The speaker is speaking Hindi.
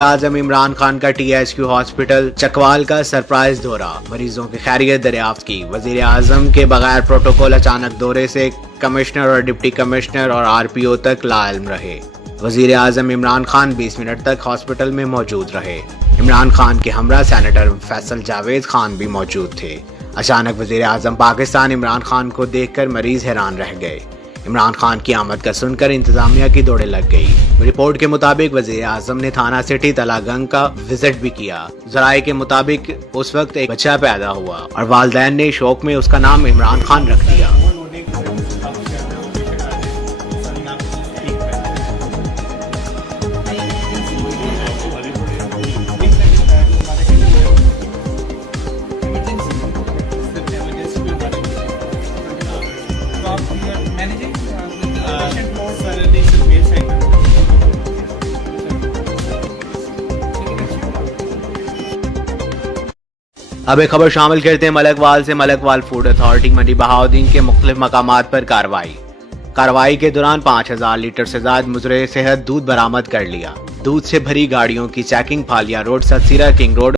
आजम इमरान खान का THQ हॉस्पिटल चकवाल का सरप्राइज दौरा, मरीजों की खैरियत दरियाफ्त की। वजीर आजम के बगैर प्रोटोकॉल अचानक दौरे से कमिश्नर और डिप्टी कमिश्नर और RPO तक लाइल्म रहे। वजीर आजम इमरान खान 20 मिनट तक हॉस्पिटल में मौजूद रहे। इमरान खान के हमरा सेनेटर फैसल जावेद खान भी मौजूद थे। अचानक वजीर आजम पाकिस्तान इमरान खान को देखकर मरीज हैरान रह गए। इमरान खान की आमद का सुनकर इंतजामिया की दौड़े लग गई। रिपोर्ट के मुताबिक वजीर आजम ने थाना सिटी तलागंग का विजिट भी किया। जराये के मुताबिक उस वक्त एक बच्चा पैदा हुआ और वालिदैन ने शौक में उसका नाम इमरान खान रख दिया। अब एक खबर शामिल करते हैं मलकवाल से। मलकवाल फूड अथॉरिटी मंडी बहाउद्दीन के मुख्तलिफ मकामात पर कार्रवाई के दौरान 5000 लीटर से ज्यादा मुजरे सेहत दूध बरामद कर लिया। दूध से भरी गाड़ियों की चेकिंग फालिया रोड, सतसीरा, किंग रोड